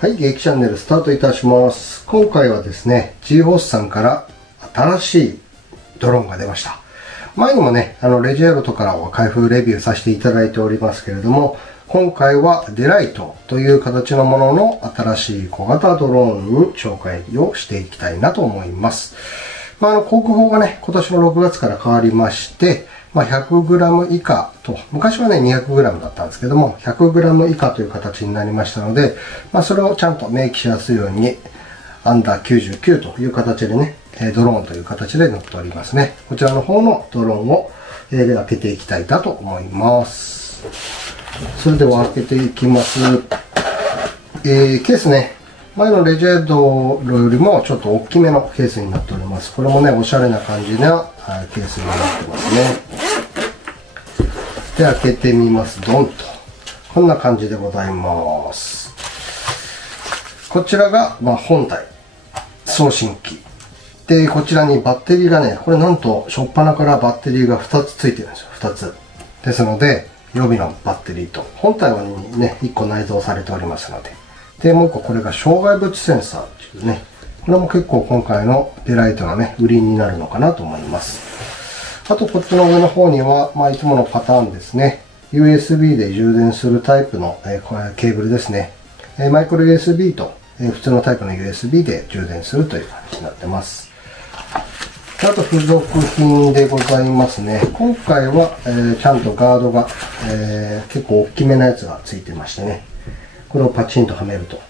はい、劇チャンネルスタートいたします。今回はですね、G-FORCE さんから新しいドローンが出ました。前にもね、レジェーロとかを開封レビューさせていただいておりますけれども、今回はデライトという形のものの新しい小型ドローンに紹介をしていきたいなと思います。航空法がね、今年の6月から変わりまして、100g 以下と、昔はね 200g だったんですけども、100g 以下という形になりましたので、それをちゃんと明記しやすいように、アンダー99という形でね、ドローンという形で載っておりますね。こちらの方のドローンを開けていきたいなと思います。それでは開けていきます。ケースね、前のレジェンドよりもちょっと大きめのケースになっております。これもね、おしゃれな感じなケースになってますね。で、開けてみます。ドンと。こんな感じでございます。こちらが、本体。送信機。で、こちらにバッテリーがね、これなんと、初っ端からバッテリーが2つついてるんですよ。2つ。ですので、予備のバッテリーと、本体はね、1個内蔵されておりますので。で、もう1個これが障害物センサーっていうね。これも結構今回のデライトのね、売りになるのかなと思います。あとこっちの上の方には、いつものパターンですね。USB で充電するタイプの、ケーブルですね。マイクロ USB と、普通のタイプの USB で充電するという感じになってます。あと付属品でございますね。今回は、ちゃんとガードが、結構大きめなやつがついてましてね。これをパチンとはめると。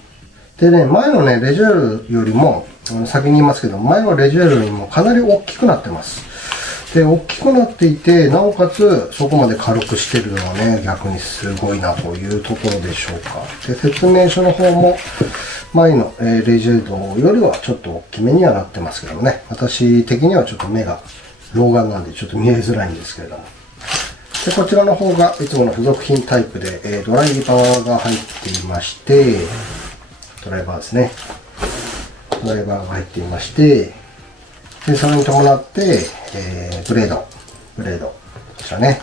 でね、前のね、レジェールよりも、先に言いますけど、前のレジェールよりもかなり大きくなってます。で、大きくなっていて、なおかつそこまで軽くしてるのはね、逆にすごいなというところでしょうか。で、説明書の方も、前のレジェードよりはちょっと大きめにはなってますけどもね。私的にはちょっと目が老眼なんでちょっと見えづらいんですけれども。で、こちらの方がいつもの付属品タイプで、ドライバーが入っていまして、ドライバーですね。ドライバーが入っていまして、で、それに伴って、ブレード。こちらね。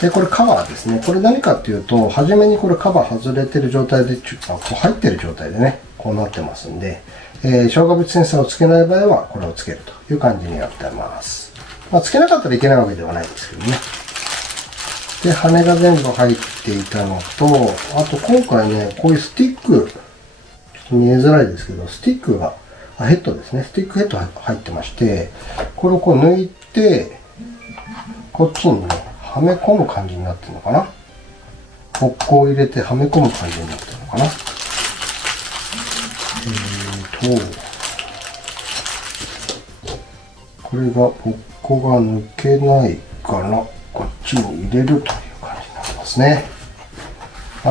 で、これカバーですね。これ何かっていうと、初めにこれカバー外れてる状態で、こう入ってる状態でね、こうなってますんで、障害物センサーをつけない場合は、これをつけるという感じになってます。つけなかったらいけないわけではないんですけどね。で、羽が全部入っていたのと、あと今回ね、こういうスティック、ちょっと見えづらいですけど、スティックが、ヘッドですね。スティックヘッド入ってまして、これをこう抜いて、こっちにね、はめ込む感じになってるのかな。ホッコを入れてはめ込む感じになってるのかな。これが、ホッコが抜けないから、こっちに入れるという感じになりますね。ス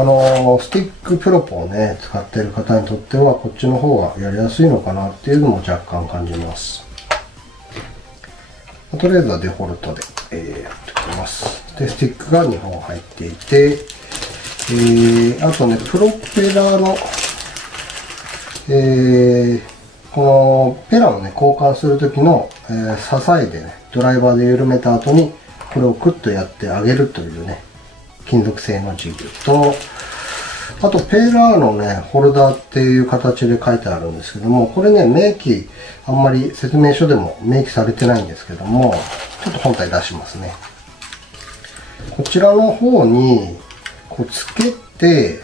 ティックプロポをね、使っている方にとっては、こっちの方がやりやすいのかなっていうのも若干感じます。とりあえずはデフォルトで、やっておきます。で、スティックが2本入っていて、あとね、プロペラの、このペラをね、交換するときの、支えでね、ドライバーで緩めた後に、これをクッとやってあげるというね、金属製のジグと、あとペーラーのね、ホルダーっていう形で書いてあるんですけども、これね、明記、あんまり説明書でも明記されてないんですけども、ちょっと本体出しますね。こちらの方に、こうつけて、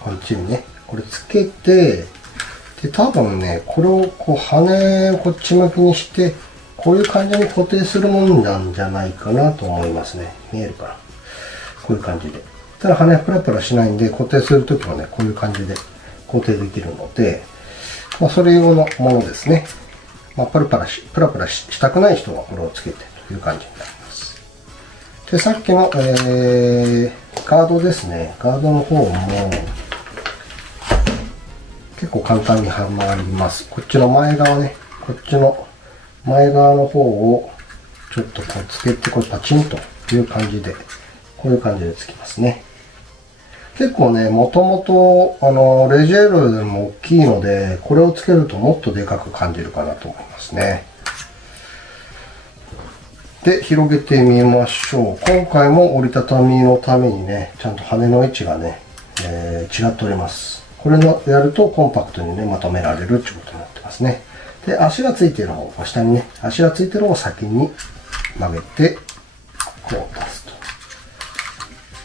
こっちにね、これつけて、で、多分ね、これをこう羽をこっち向きにして、こういう感じに固定するもんなんじゃないかなと思いますね。見えるかな。こういう感じで。ただ羽はプラプラしないんで、固定するときはね、こういう感じで固定できるので、それ用のものですね。プラプラしたくない人はこれをつけてという感じになります。で、さっきの、ガードですね。ガードの方も、結構簡単にはまります。こっちの前側ね、こっちの前側の方を、ちょっとこうつけて、これパチンという感じで、こういう感じでつきますね。結構ね、もともと、レジェールよりも大きいので、これをつけるともっとでかく感じるかなと思いますね。で、広げてみましょう。今回も折りたたみのためにね、ちゃんと羽の位置がね、違っております。これのやるとコンパクトにね、まとめられるってことになってますね。で、足がついてる方、下にね、足がついてる方を先に曲げて、こう出すと。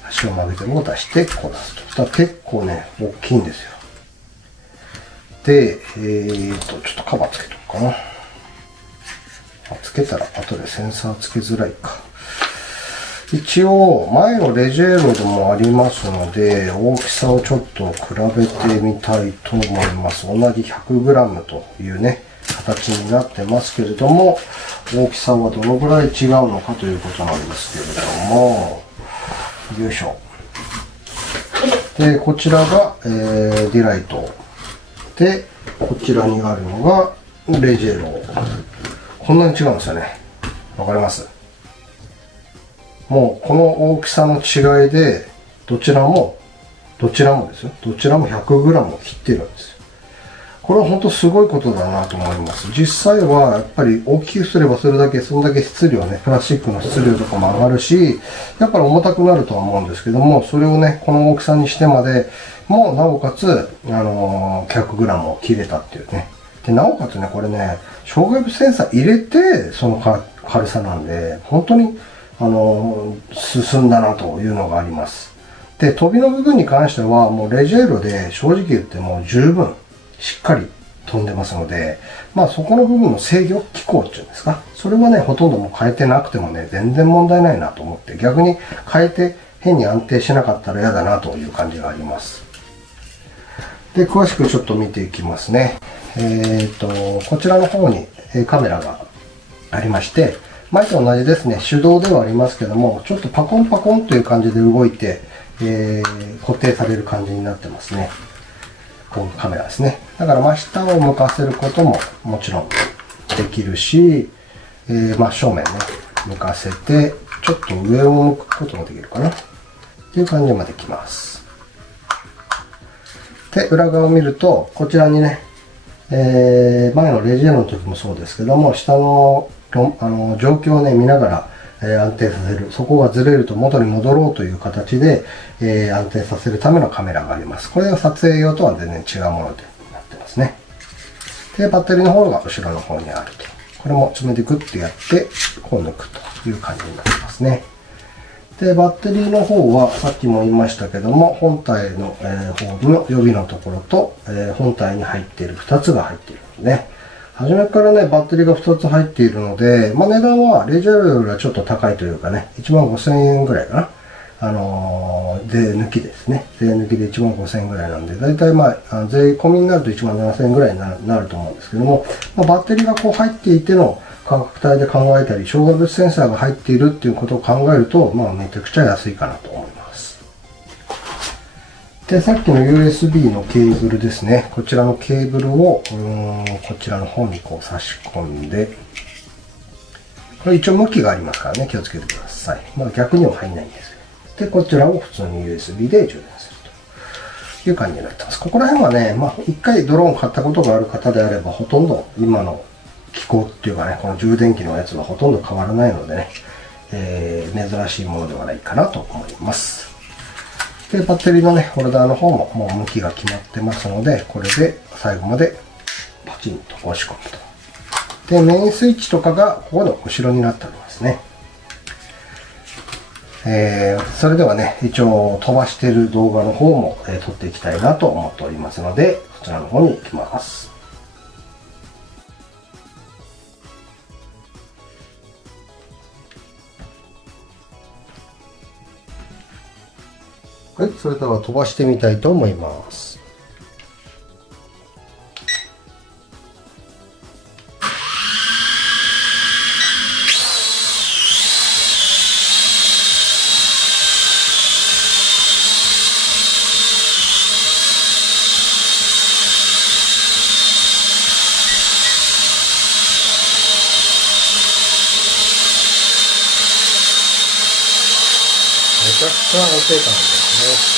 足を曲げてるのを出して、こう出すと。そしたら結構ね、大きいんですよ。で、ちょっとカバーつけとこうかな。つけたら後でセンサーつけづらいか。一応、前のレジェーロでもありますので、大きさをちょっと比べてみたいと思います。同じ 100g というね、形になってますけれども、大きさはどのぐらい違うのかということなんですけれども、よいしょ。で、こちらが、ディライト。で、こちらにあるのが、レジェーロ。こんなに違うんですよね。わかります？もうこの大きさの違いで、どちらもですよ。どちらも 100g を切ってるんですよ。これは本当すごいことだなと思います。実際はやっぱり大きくすればそれだけ、そんだけ質量ね、プラスチックの質量とかも上がるし、やっぱり重たくなるとは思うんですけども、それをね、この大きさにしてまで、もうなおかつ、100g を切れたっていうね。で、なおかつね、これね、障害物センサー入れて、その軽さなんで、本当に、進んだなというのがあります。で、飛びの部分に関しては、もうレジェーロで正直言っても十分しっかり飛んでますので、まあそこの部分の制御機構っていうんですか、それはね、ほとんどもう変えてなくてもね、全然問題ないなと思って、逆に変えて変に安定しなかったら嫌だなという感じがあります。で、詳しくちょっと見ていきますね。こちらの方にカメラがありまして、前と同じですね、手動ではありますけども、ちょっとパコンパコンという感じで動いて、固定される感じになってますね。このカメラですね。だから真下を向かせることももちろんできるし、真正面ね、向かせて、ちょっと上を向くこともできるかな。っていう感じまできます。で、裏側を見ると、こちらにね、前のレジェーロの時もそうですけども、下の状況をね、見ながら、安定させる。そこがずれると元に戻ろうという形で、安定させるためのカメラがあります。これは撮影用とは全然違うものでなってますね。で、バッテリーの方が後ろの方にあると。これも爪でグッとやって、こう抜くという感じになってますね。で、バッテリーの方は、さっきも言いましたけども、本体の、方の予備のところと、本体に入っている2つが入っているので、ね、初めからね、バッテリーが2つ入っているので、まあ値段はレジェーロよりはちょっと高いというかね、15,000円ぐらいかな。税抜きですね。税抜きで15,000円ぐらいなんで、だいたいまあ、税込みになると17,000円ぐらいになると思うんですけども、まあ、バッテリーがこう入っていての価格帯で考えたり、障害物センサーが入っているっていうことを考えると、まあめちゃくちゃ安いかなと思います。で、さっきの USB のケーブルですね。こちらのケーブルを、こちらの方にこう差し込んで、これ一応向きがありますからね、気をつけてください。まあ逆には入んないんですけど。で、こちらを普通に USB で充電するという感じになってます。ここら辺はね、まあ一回ドローン買ったことがある方であれば、ほとんど今の機構っていうかね、この充電器のやつはほとんど変わらないのでね、珍しいものではないかなと思います。で、バッテリーのね、ホルダーの方ももう向きが決まってますので、これで最後までパチンと押し込むと。で、メインスイッチとかがここの後ろになっておりますね。それではね、一応飛ばしている動画の方も、撮っていきたいなと思っておりますので、こちらの方に行きます。はい、それでは飛ばしてみたいと思います。めちゃくちゃ安定感ですね。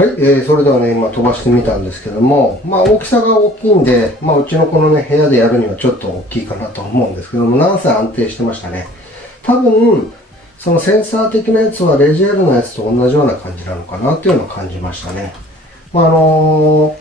はい、それではね、今飛ばしてみたんですけども、大きさが大きいんで、うちのこのね、部屋でやるにはちょっと大きいかなと思うんですけども、なんせ安定してましたね。多分、そのセンサー的なやつはレジェールのやつと同じような感じなのかなっていうのを感じましたね。当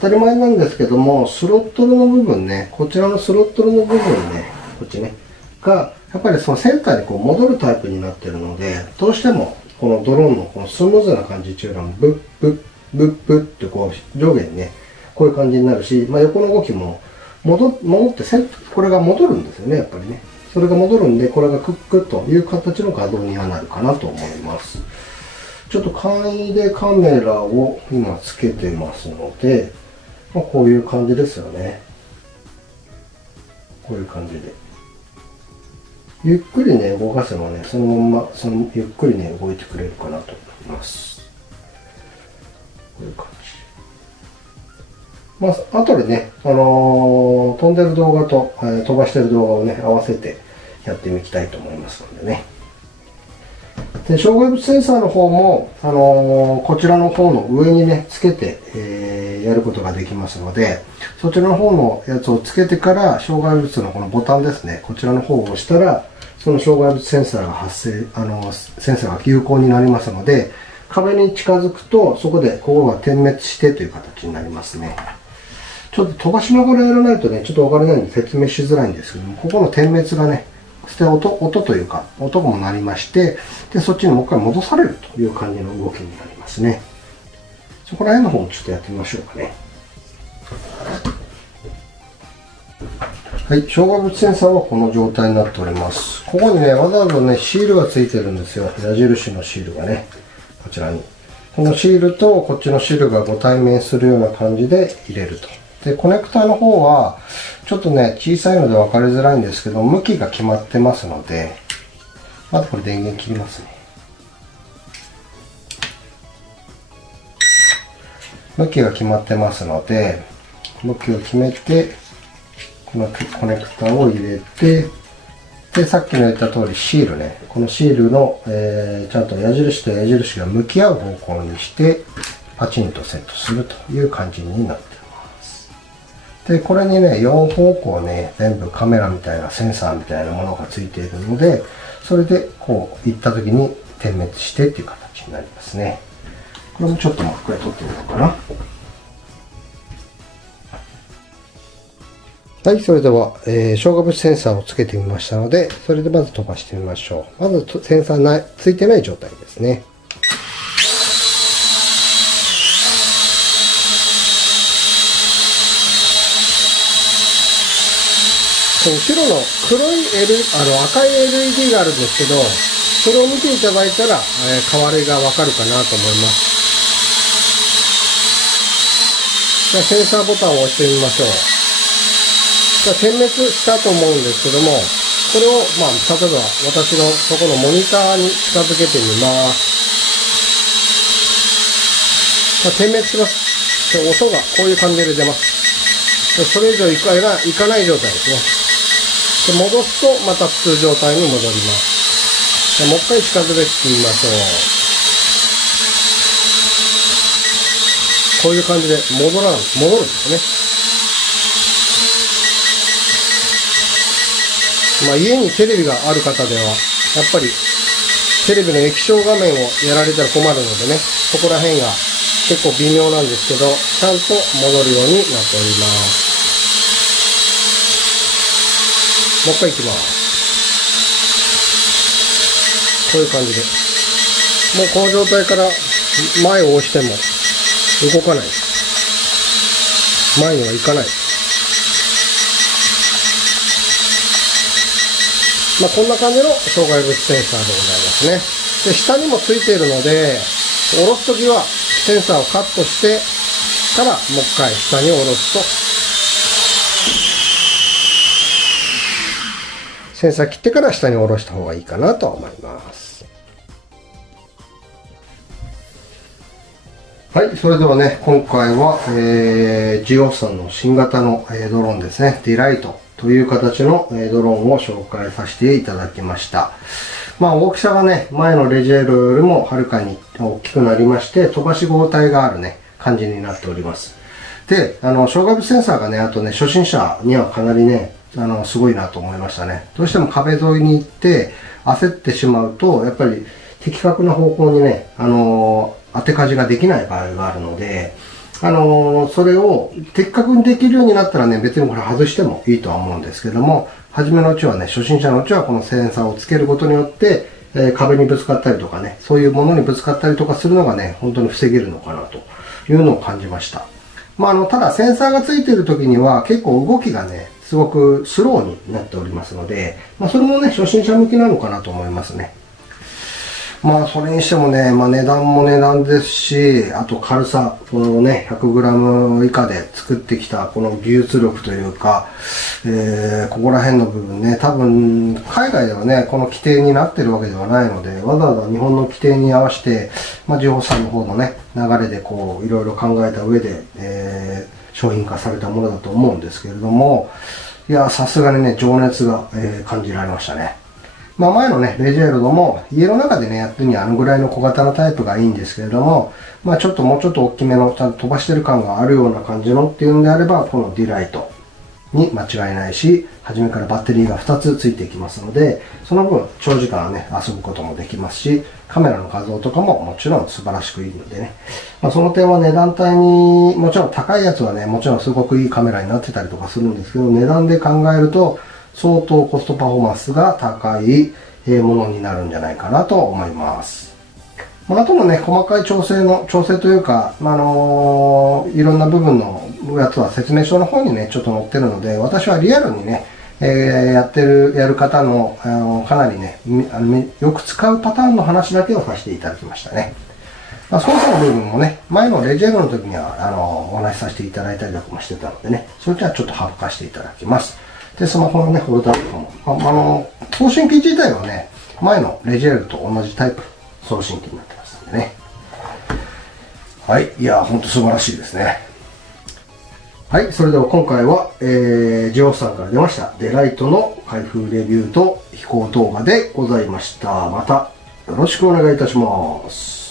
たり前なんですけども、スロットルの部分ね、こちらのスロットルの部分ね、こっちね、が、やっぱりそのセンターにこう戻るタイプになってるので、どうしてもこのドローンのこのスムーズな感じっていうのは、ブッブッブッブッってこう上下にね、こういう感じになるし、横の動きも戻ってこれが戻るんですよね、やっぱりね。それが戻るんで、これがクックという形の稼働にはなるかなと思います。ちょっと簡易でカメラを今つけてますので、こういう感じですよね。こういう感じで。ゆっくりね、動かせばね、そのまま、ゆっくりね、動いてくれるかなと思います。こういう感じ。後でね、飛んでる動画と、飛ばしてる動画をね、合わせてやってみたいと思いますのでね。で、障害物センサーの方も、こちらの方の上にね、つけて、やることができますので、そちらの方のやつをつけてから、障害物のこのボタンですね、こちらの方を押したら、その障害物センサーがセンサーが有効になりますので、壁に近づくと、そこでここが点滅してという形になりますね。ちょっと飛ばしながらやらないとね、ちょっとわからないんで説明しづらいんですけども、ここの点滅がね、音というか、音も鳴りまして、で、そっちにもう一回戻されるという感じの動きになりますね。そこら辺の方もちょっとやってみましょうかね。はい、障害物センサーはこの状態になっております。ここにね、わざわざね、シールがついてるんですよ。矢印のシールがね、こちらに。このシールとこっちのシールがご対面するような感じで入れると。で、コネクターの方は、ちょっとね、小さいので分かりづらいんですけど、向きが決まってますので、まずこれ電源切りますね。向きが決まってますので、向きを決めて、このコネクターを入れて、で、さっきの言った通りシールね、このシールの、ちゃんと矢印と矢印が向き合う方向にして、パチンとセットするという感じになっています。で、これにね、4方向ね、全部カメラみたいなセンサーみたいなものがついているので、それでこう行った時に点滅してっていう形になりますね。これもちょっともう一回撮ってみようかな。はい、それでは、障害物センサーをつけてみましたので、それでまず飛ばしてみましょう。まずセンサーついてない状態ですね。後ろの黒い赤い LED があるんですけど、それを見ていただいたら、変わりがわかるかなと思います。じゃあセンサーボタンを押してみましょう。点滅したと思うんですけども、これを、例えば私のところのモニターに近づけてみます。点滅します。音がこういう感じで出ます。それ以上いかない状態ですね。で戻すとまた普通状態に戻ります。もう一回近づけてみましょう。こういう感じで戻るんですね。家にテレビがある方では、やっぱりテレビの液晶画面をやられたら困るのでね、そこら辺が結構微妙なんですけど、ちゃんと戻るようになっております。もう一回いきます。こういう感じで。もうこの状態から前を押しても動かない。前には行かない。こんな感じの障害物センサーでございますね。で、下にもついているので、下ろすときはセンサーをカットしてからもう一回下に下ろすと、センサー切ってから下に下ろした方がいいかなと思います。はい、それではね、今回は、ジオスさんの新型のドローンですね、ディライトという形のドローンを紹介させていただきました。まあ大きさがね、前のレジェールよりもはるかに大きくなりまして、飛ばし応体があるね、感じになっております。で、障害物センサーがね、あとね、初心者にはかなりね、すごいなと思いましたね。どうしても壁沿いに行って焦ってしまうと、やっぱり的確な方向にね、当て舵ができない場合があるので、それを的確にできるようになったらね、別にこれ外してもいいとは思うんですけども、初めのうちはね、初心者のうちはこのセンサーをつけることによって、壁にぶつかったりとかね、そういうものにぶつかったりとかするのがね、本当に防げるのかなというのを感じました。まあ、ただセンサーがついている時には結構動きがね、すごくスローになっておりますので、まあ、それもね、初心者向きなのかなと思いますね。まあ、それにしてもね、まあ、値段も値段ですし、あと軽さ、このね、100g 以下で作ってきたこの技術力というか、ここら辺の部分ね、多分、海外ではね、この規定になってるわけではないので、わざわざ日本の規定に合わせて、まあ、ジオさんの方のね、流れでこう、いろいろ考えた上で、商品化されたものだと思うんですけれども、いや、さすがにね、情熱が、感じられましたね。まあ前のね、レジェールドも家の中でね、やってるにはぐらいの小型のタイプがいいんですけれども、まあちょっともうちょっと大きめの、ちゃんと飛ばしてる感があるような感じのっていうんであれば、このディライトに間違いないし、初めからバッテリーが2つついていきますので、その分長時間ね、遊ぶこともできますし、カメラの画像とかももちろん素晴らしくいいのでね、まあその点は値段帯に、もちろん高いやつはね、もちろんすごくいいカメラになってたりとかするんですけど、値段で考えると、相当コストパフォーマンスが高いものになるんじゃないかなと思います。まあ、あとのね、細かい調整というか、いろんな部分のやつは説明書の方にね、ちょっと載ってるので、私はリアルにね、やる方の、かなりね、よく使うパターンの話だけをさせていただきましたね。まあ、操作の部分もね、前のレジェールの時には、お話しさせていただいたりとかもしてたのでね、それじゃあちょっと省かせていただきます。で、スマホのね、ホルダーとかも、送信機自体はね、前のレジェールと同じタイプ送信機になってますんでね。はい、いや、ほんと素晴らしいですね。はい、それでは今回は、ジオスさんから出ました、デライトの開封レビューと飛行動画でございました。また、よろしくお願いいたします。